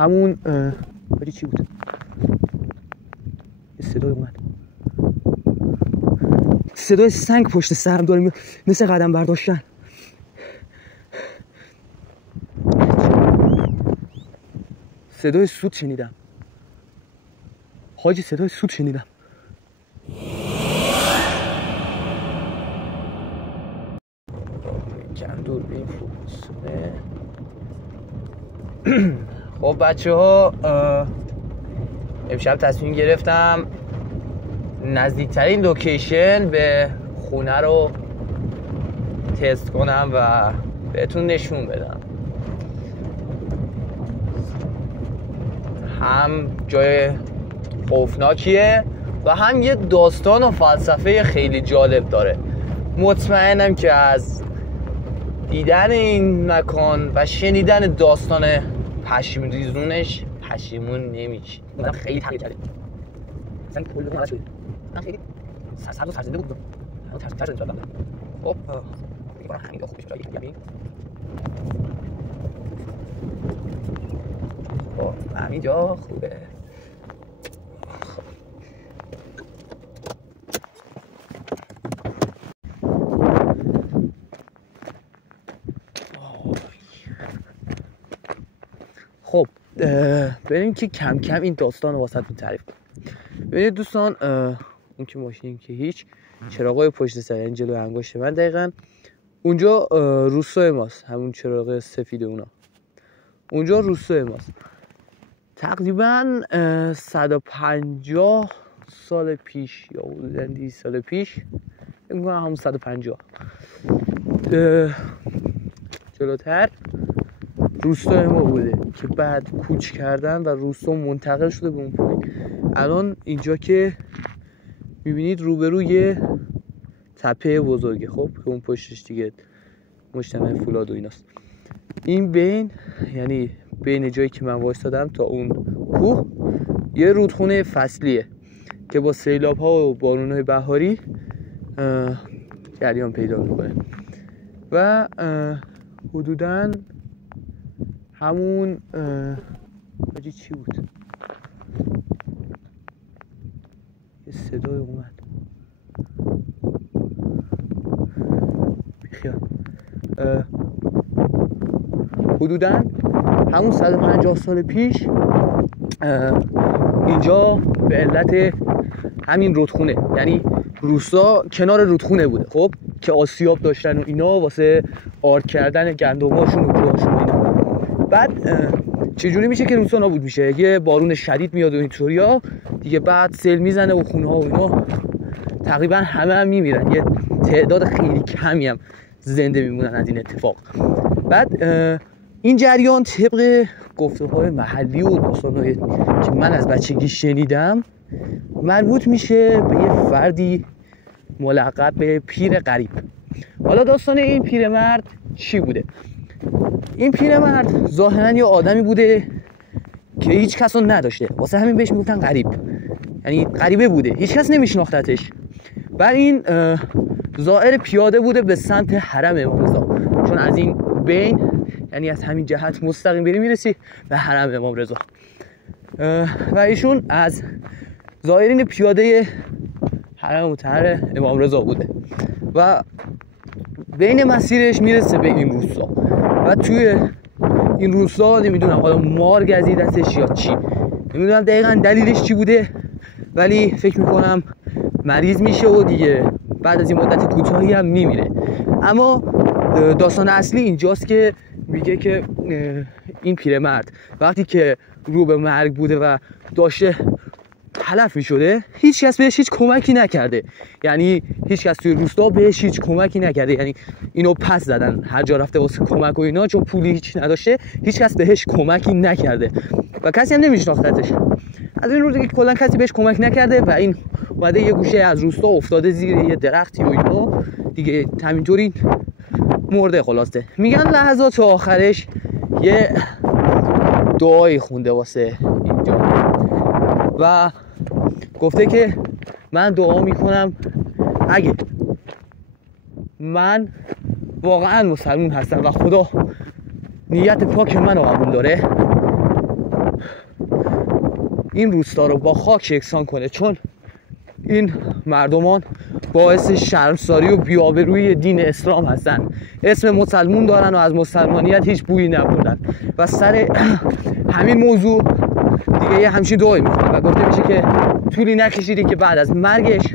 همون ولی چی بود؟ صدای اومد، صدای سنگ پشت سرم داره مثل قدم برداشتن. صدای سوت شنیدم حاجی، صدای سوت شنیدم. چند دور به این فوتسونه. خب بچه ها، امشب تصمیم گرفتم نزدیکترین لوکیشن به خونه رو تست کنم و بهتون نشون بدم. هم جای خوفناکیه و هم یه داستان و فلسفه خیلی جالب داره. مطمئنم که از دیدن این مکان و شنیدن داستان پشیمون ریزونش پشیمون نمیشی. من خیلی تغییر کرده. مثلا کل بگم عوض شده. من خیلی سرد و سرزنده بودم. من ترس شدم جدا. خب دیگه برام همین خوبش جایی میگم. خب همینجا خوبه. خب بریم که کم کم این داستان رو واسهتون تعریف کنم. ببینید دوستان، اون که ماشین که هیچ، چراغای پشت سر این جلو انگشت من دقیقاً اونجا روستای ماست، همون چراغ سفید اونا، اونجا روستای ماست. تقریباً 150 سال پیش یا حدوداً 200 سال پیش، فکر می‌کنم همون 150 جلوتر روستای ما بوده که بعد کوچ کردن و روستا منتقل شده به اون پایین. الان اینجا که میبینید روبروی تپه بزرگه، خب که اون پشتش دیگه مجتمع فولاد و ایناست. این بین، یعنی بین جایی که من وایسادم تا اون کوه، یه رودخونه فصلیه که با سیلاب ها و بارون های بهاری جریان پیدا میکنه و حدوداً همون حاجی چی بود؟ یه صدای اومد بیخیال. حدوداً همون 150 سال پیش اینجا به علت همین رودخونه، یعنی روستا کنار رودخونه بوده، خب که آسیاب داشتن و اینا واسه آرد کردن گندماشون و جوهاشون و اینا. بعد چجوری میشه که روستا نابود میشه؟ یه بارون شدید میاد و اینطوریا دیگه، بعد سیل میزنه و خونه ها و اینا تقریبا همه هم میمیرن، یه تعداد خیلی کمی هم زنده میمونن از این اتفاق. بعد این جریان طبق گفته‌های محلی و داستان‌هایی که من از بچگی شنیدم مربوط میشه به یه فردی ملقب به پیر غریب. حالا داستان این پیرمرد چی بوده؟ این پیرمرد ظاهراً یه آدمی بوده که هیچ کس رو نداشته، واسه همین بهش میگفتن غریب، یعنی غریبه بوده، هیچ کس نمیشناختتش. بعد این زائر پیاده بوده به سمت حرم امام رضا، چون از این بین، یعنی از همین جهت مستقیم بری میرسی به حرم امام رضا. و ایشون از زائرین پیاده حرم مطهر امام رضا بوده و بین مسیرش میرسه به این روستا و توی این روستا نمیدونم حالا مار گزیدتش یا چی، نمیدونم دقیقاً دلیلش چی بوده، ولی فکر میکنم مریض میشه و دیگه بعد از این مدت کوتاهی هم میمیره. اما داستان اصلی اینجاست که میگه که این پیرمرد وقتی که رو به مرگ بوده و داشته تلف میشده، هیچ کس بهش هیچ کمکی نکرده، یعنی هیچ کس توی روستا بهش هیچ کمکی نکرده، یعنی اینو پس زدن، هر جا رفته واسه کمک و اینا، چون پولی هیچ نداشته هیچ کس بهش کمکی نکرده و کسی هم نمیشناختتش. از این رو دیگه کلا کسی بهش کمک نکرده و این اومده یه گوشه از روستا افتاده زیر یه درختی و اینا دیگه، همینطوری مرده. خلاصه میگن لحظات آخرش یه دعایی خونده واسه اینجا و گفته که من دعا میکنم اگه من واقعا مسلمون هستم و خدا نیت پاک منو قبول داره، این روستا رو با خاک یکسان کنه، چون این مردمان باعث شرمساری و بی‌آبرویی دین اسلام هستن. اسم مسلمون دارن و از مسلمانیت هیچ بویی نبردن و سر همین موضوع دیگه یه همچین دعایی میکنه و گفته میشه که طولی نکشیده که بعد از مرگش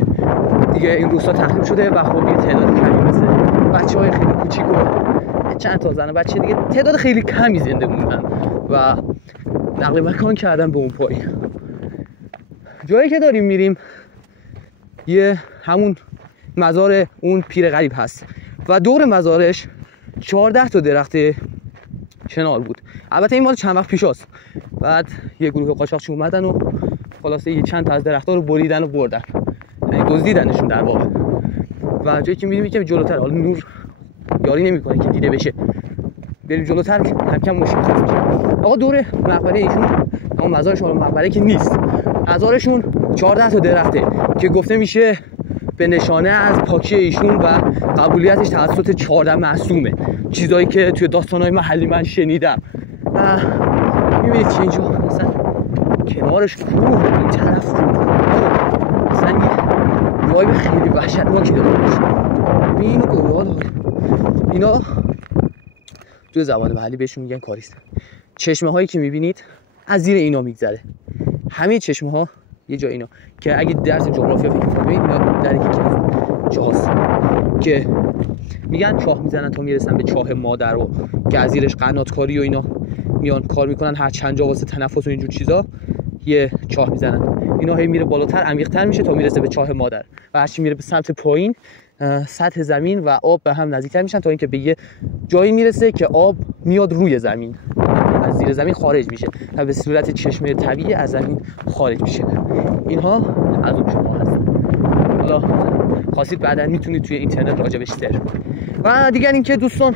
دیگه این روستا تخریب شده و خب یه تعداد کمی مثل بچه‌های خیلی کوچیک و چند تا زن و بچه دیگه تعداد خیلی کمی زنده موندن و نقل مکان کردن به اون پایین. جایی که داریم میریم یه همون مزار اون پیر غریب هست و دور مزارش 14 تا درخت چنار بود. البته این مال چند وقت پیش است. بعد یه گروه قاچاقچی اومدن و خلاصه یه چند تا از درخت‌ها رو بریدن و بردن، یعنی دزدیدنشون در واقع. و جایی که می‌بینیم که جلوتر، حالا نور یاری نمی‌کنه که دیده بشه، بریم جلوتر کم کم مشخص میشه. آقا دور مقبره ایشون، اما مزارشون مقبره که نیست، مزارشون 14 تا درخته که گفته میشه به نشانه از پاکی ایشون و قبولیتش توسط 14 معصومه، چیزایی که توی داستان‌های محلی من شنیدم. میبینید که اینجا مثلا کنارش کوه، این طرف کوه، مثلا یه وایب خیلی وحشتناکی داره. اینو گویا داره. اینا توی زبان محلی بهشون میگن کاریست. چشمه هایی که میبینید از زیر اینا میگذره. همه چشمه ها یه جا اینا که اگه درس جغرافیا فکر کنید اینا در یکی از جاست که میگن چاه میزنن تا میرسن به چاه مادر و که از زیرش قناتکاری و اینا میان کار میکنن، هر چند جا واسه تنفس و اینجور چیزا یه چاه میزنن. اینا هی میره بالاتر، عمیق‌تر میشه تا میرسه به چاه مادر و هرچی میره به سمت پایین سطح زمین و آب به هم نزدیکتر میشن تا اینکه به یه جایی میرسه که آب میاد روی زمین، از زیر زمین خارج میشه و به صورت چشمه طبیعی از زمین خارج میشه. اینها از اون شما هستن. حالا خواستید بعدا میتونید توی اینترنت راجبش سرچ کنید. و دیگر اینکه دوستان،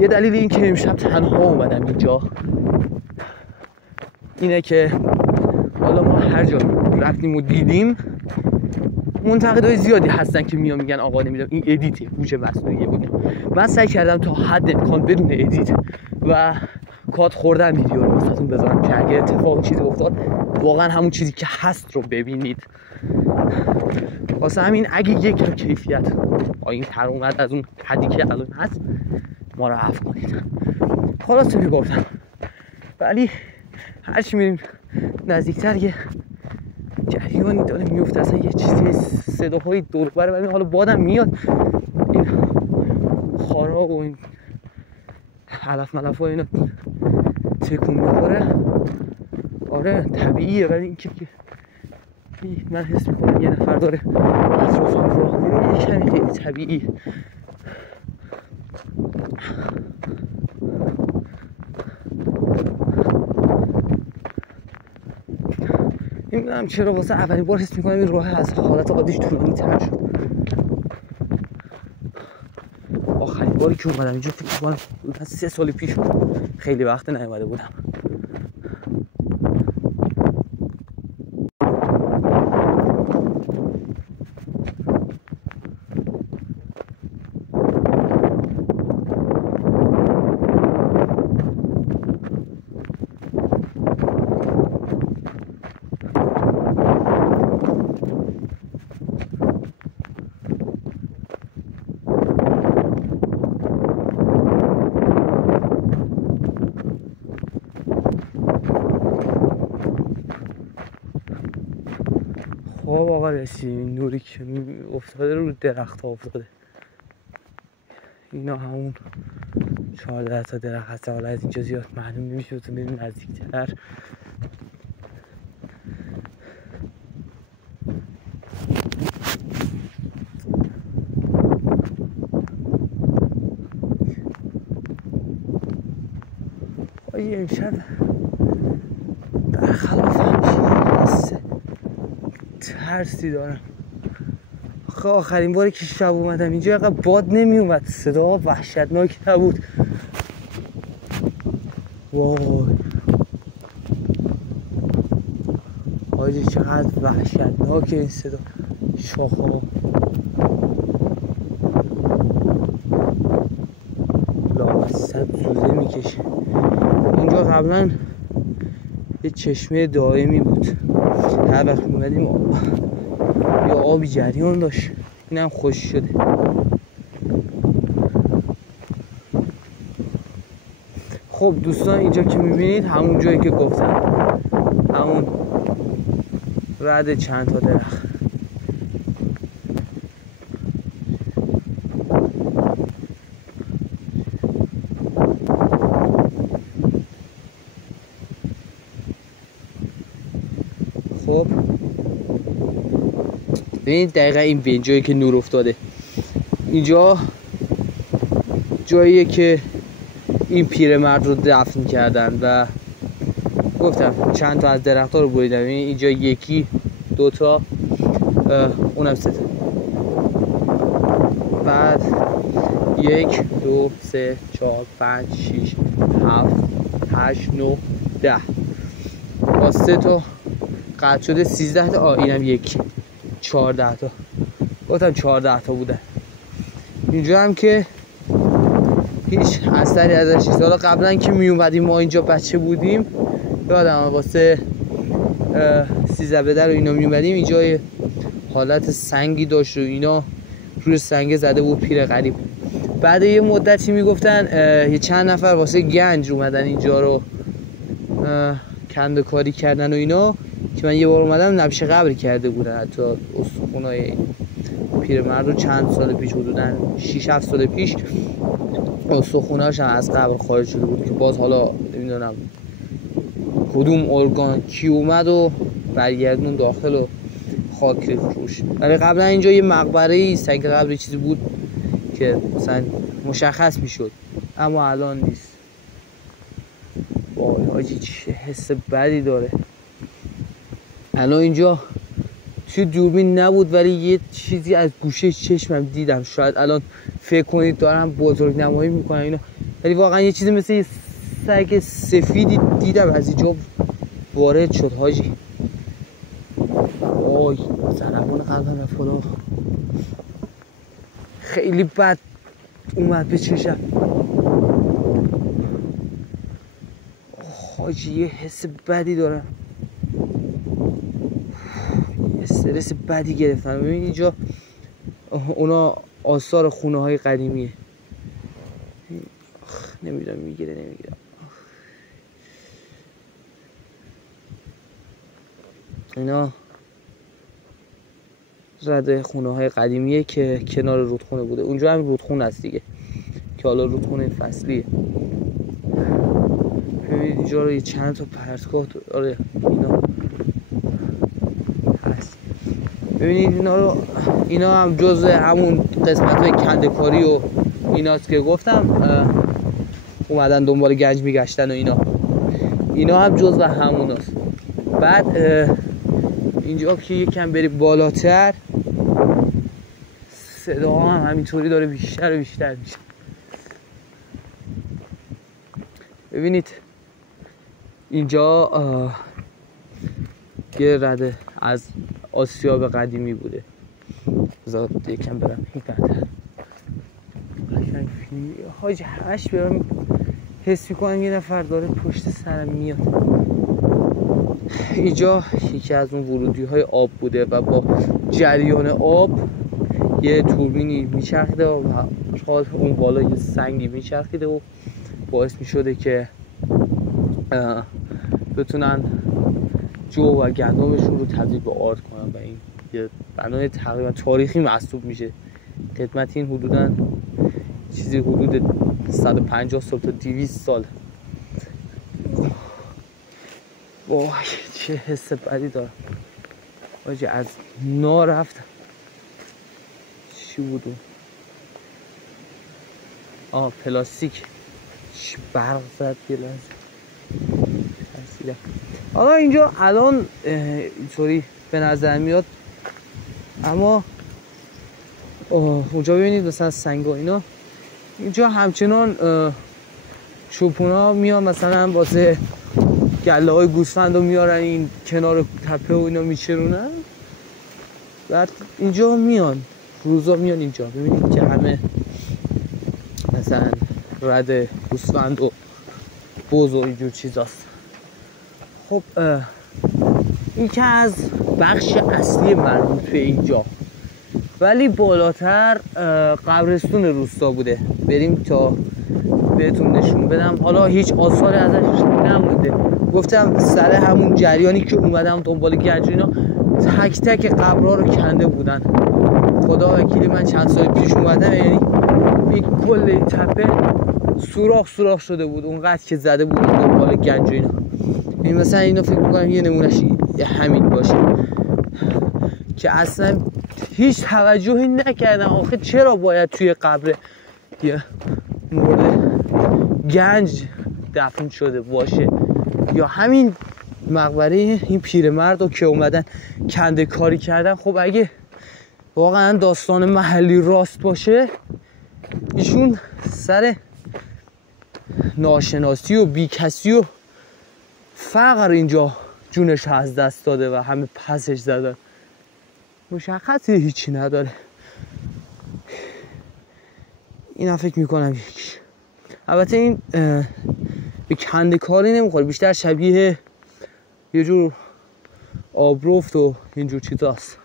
یه دلیل این که امشب تنها اومدم اینجا اینه که حالا ما هر جا رفتیم و دیدیم منتقدای زیادی هستن که میان میگن آقا نمیدونم این ادیته، هوش مصنوعیه بود. من سعی کردم تا حد امکان بدون ادیت و کات خوردن ویدیو رو واسهتون بذارم که اگه اتفاق چیزی افتاد واقعا همون چیزی که هست رو ببینید. واسه همین اگه یک رو کیفیت این تر اومد از اون حدی که الان هست ما رو عفو کنید. خلاص میگفتم، ولی هرچی میریم نزدیکتر یه جریانی داره میفته، اصلا یه چیزی صداهای دور بر من، حالا بادم میاد، این خارا و این علف ملف ها اینا تکون میخوره. آره طبیعیه، ولی این که من حس میکنم یه نفر داره اطرافم راه میره، یه کمی خیلی طبیعی. نمیدونم چرا واسه اولین بار حس میکنم این راه از حالت عادیش طولانی تر شد. آخرین باری که اومدم اینجا فکر کنم 3 سال پیش بود، خیلی وقت نیومده بودم. خب آقا رسیم، نوری که افتاده رو درخت ها افتاده، اینا همون 14 تا درخت هست. حالا از اینجا زیاد معلوم نمیشه، تو بریم نزدیکتر. آیه امشب برخلاف همیشه ترسی دارم. آخرین باری که شب اومدم اینجا اینقدر باد نمی اومد، صدا وحشتناک نبود. وای آجی چقدر وحشتناک این صدا، شاخه لامصب زوزه میکشه. اینجا قبلا یه چشمه دائمی بود، هر وقت میمدیم یا آبی جریان داشت. اینم خوش شده. خب دوستان اینجا که میبینید همون جایی که گفتم، همون رد چند تا درخت. خب ببینید دقیقا این به جایی که نور افتاده، اینجا جاییه که این پیرمرد رو دفن کردن و گفتم چند تا از درخت‌ها رو بریدن. اینجا یکی دو تا، اونم سه تا. بعد 1 2 3 4 5 6 7 8 9 10 با 3 تا قطع شده 13 تا. اینم یکی 14 تا. گفتم 14 تا بودن. اینجا هم که هیچ اثری ازش نیست. حالا قبلا که می اومدیم ما اینجا بچه بودیم، یادم واسه سیزده رو اینا می اومدیم، اینجا حالت سنگی داشت و اینا روی سنگ زده بود پیر غریب. بعد یه مدتی میگفتن یه چند نفر واسه گنج اومدن اینجا رو کنده‌کاری کردن و اینا، که من یه بار اومدم نبش قبر کرده بودن حتی استخونای پیرمرد رو چند سال پیش، حدوداً 6 7 سال پیش استخوناش هم از قبر خارج شده بود، که باز حالا نمیدونم کدوم ارگان کی اومد و برگردون داخل و خاک ریخت روش. ولی قبلا اینجا یه مقبره سنگ قبری چیزی بود که مثلا مشخص میشد، اما الان نیست. وای حاجی چه حس بدی داره. الان اینجا توی دوربین نبود ولی یه چیزی از گوشه چشمم دیدم. شاید الان فکر کنید دارم بزرگ نمایی میکنم اینا، ولی واقعا یه چیزی مثل یه سگ سفیدی دیدم از اینجا وارد شد حاجی. وای ضربان قلبم رفت، خیلی بد اومد به چشم حاجی. یه حس بدی دارم، استرس بدی گرفتم. ببین اینجا اونا آثار خونه های قدیمیه. نمیدونم میگیره نمیگیره. اینا رد خونه های قدیمیه که کنار رودخونه بوده. اونجا هم رودخونه هست دیگه، که حالا رودخونه فصلیه. ببینید اینجا رو یه چند تا پرتگاه داره اینا هست. ببینید اینا هم جزء همون قسمت های کنده‌کاری و ایناست که گفتم اومدن دنبال گنج میگشتن و اینا هم جزء هموناست. بعد اینجا که یکم بری بالاتر صدا هم همینطوری داره بیشتر و بیشتر میشه. ببینید اینجا یه رده از آسیاب قدیمی بوده. بذار یکم برم این برتر حاجی. همش برم حس میکنم یه نفر داره پشت سرم میاد. اینجا یکی از اون ورودی های آب بوده و با جریان آب یه توربینی میچرخیده و حال اون بالا یه سنگی میچرخیده و باعث میشده که بتونن جو و گندمشون رو تبدیل به آرد کنن و این یه بنای تقریبا تاریخی محسوب میشه. قدمت این حدوداً چیزی حدود 150 سال تا 200 سال. وای چه حس بدی دارم واجه. از نا رفتم. چی بود اون؟ پلاستیک برق زد یه لحظه. حالا اینجا الان اینطوری به نظر میاد، اما اونجا ببینید مثلا سنگ و اینا. اینجا همچنان چوپونا میان مثلا واسه گله های گوسفند رو میارن این کنار تپه و اینا میچرونن. بعد اینجا میان روزا میان اینجا. ببینید که همه مثلا رد گوسفند و بوز و اینجور چیزاست. خب این که از بخش اصلی مربوط به اینجا، ولی بالاتر قبرستون روستا بوده. بریم تا بهتون نشون بدم. حالا هیچ آثاری ازش نمونده. گفتم سر همون جریانی که اومدم دنبال گنج اینا تک تک قبرها رو کنده بودن. خدا وکیلی من چند سال پیش اومدم، یعنی یک کل تپه سوراخ شده بود اونقدر که زده بود دنبال گنج اینا. این مثلا اینو فکر میکنم یه نمونهش همین باشه که اصلا هیچ توجهی نکردم. آخه چرا باید توی قبر یه مورد گنج دفن شده باشه؟ یا همین مقبره این پیرمرد رو که اومدن کنده کاری کردن، خب اگه واقعا داستان محلی راست باشه، ایشون سر ناشناسی و بیکسی و فقر اینجا جونش از دست داده و همه پسش زدن. مشخصی هیچی نداره. اینا فکر میکنم یکی. البته این به کنده کاری نمیخوره، بیشتر شبیه یه جور آبرفت و اینجور چیزاست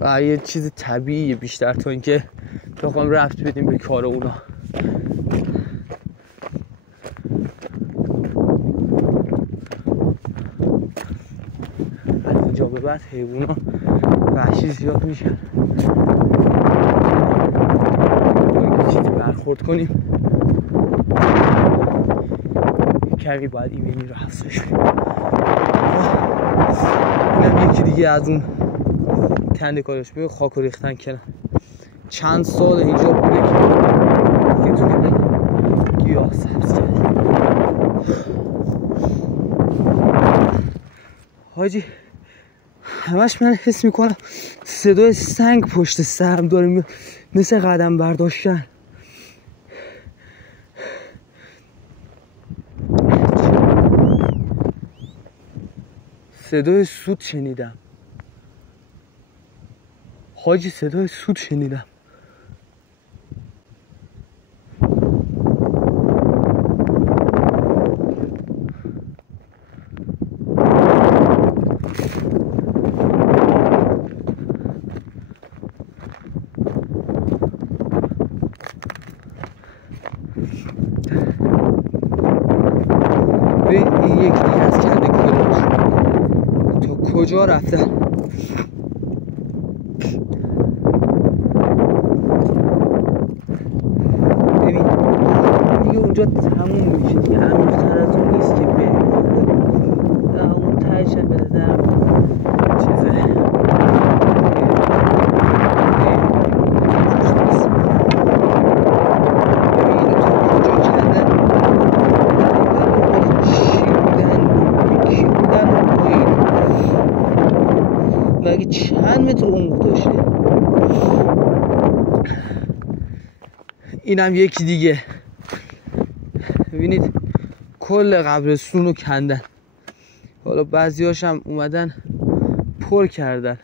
و یه چیز طبیعیه بیشتر تا اینکه بخوام رفت بدیم به کار اونا. از اینجا به بعد حیوونا وحشی زیاد میشن. باید چیزی برخورد کنیم، کمی باید ایمنی رو حفظش کنیم. اینم یکی دیگه از اون کنده کارش. ببین خاک رو ریختن کنن. چند سال اینجا بوده که یه دونه گیاه سبز کرد. حاجی همش من حس میکنم صدای سنگ پشت سرم داره میاد، مثل قدم برداشتن. صدای سوت شنیدم حاجی، صدای سوت شنیدم. این یک دیگه از کنده کارش تا کجا رفتن. ببین دیگه اونجا تموم میشه دیگه، عمیق‌تر از اون نیست که بریم. اون تهش هم به نظرم چیزه مگه چند متر عمق داشته. اینم یکی دیگه. ببینید کل قبرستون رو کندن، حالا بعضیاش هم اومدن پر کردن.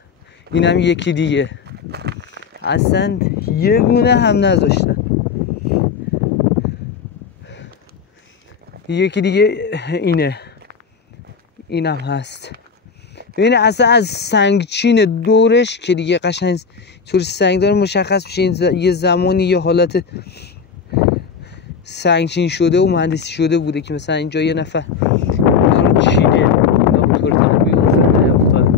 اینم یکی دیگه، اصلا یه گونه هم نذاشتن. یکی دیگه اینم هست. ببین اصلا از سنگچین دورش که دیگه قشنگ طور سنگ داره مشخص میشه این یه زمانی یه حالت سنگچین شده و مهندسی شده بوده که مثلا اینجا یه نفر رو چیده، اینا طور تنبیه افتاده.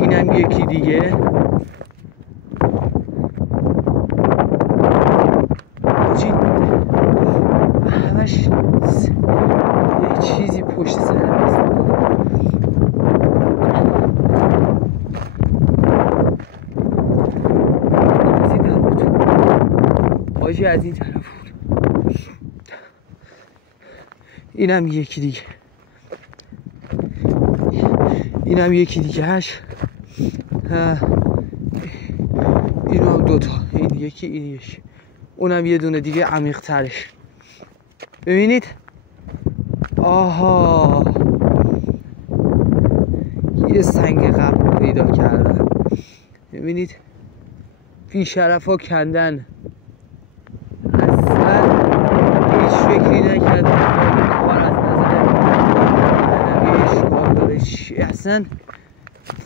اینم یکی دیگه. همش یه چیزی پشت سر هست. حاجی از این طرف بود. اینم یکی دیگه. اینم یکی دیگه هش. اینا دوتا، این یکی این یکی. اونم یه دونه دیگه عمیق ترش. ببینید آها یه سنگ قبر پیدا کردن. ببینید بی شرف ها کندن. اصلا هیچ فکری نکردن اصلا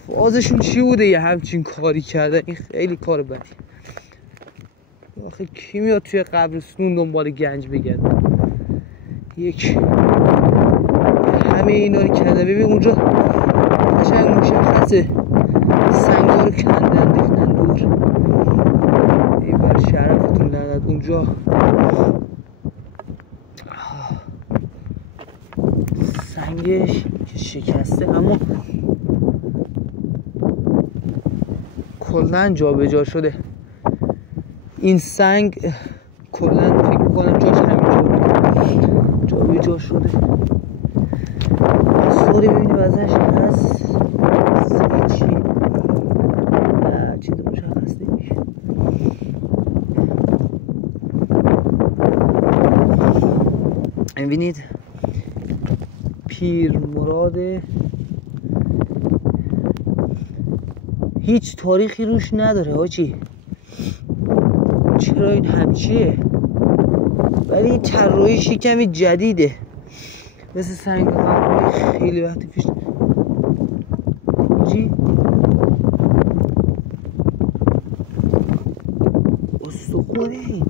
فازشون چی بوده یه همچین کاری کردن؟ این خیلی کار بدی. آخه کی میاد توی قبرستون دنبال گنج بگرد؟ همه اینا رو کردن. ببین اونجا قشنگ مشخصه سنگا رو کندن ریختن دور. این بر شرفتون لعنت. اونجا سنگش که شکسته اما کلن جا به جا شده. این سنگ کلن فکر میکنم جاش همینجا بود، جا به جا شده. آثاری ببینیم ازش هست چی؟ نه چیز مشخص نمیشه. ببینید پیر مراد هیچ تاریخی روش نداره حاجی. چرا این همچیه؟ ولی این طراحیش کمی جدیده، مثل سنگ خیلی وقتی پیش. حاجی استخوانه این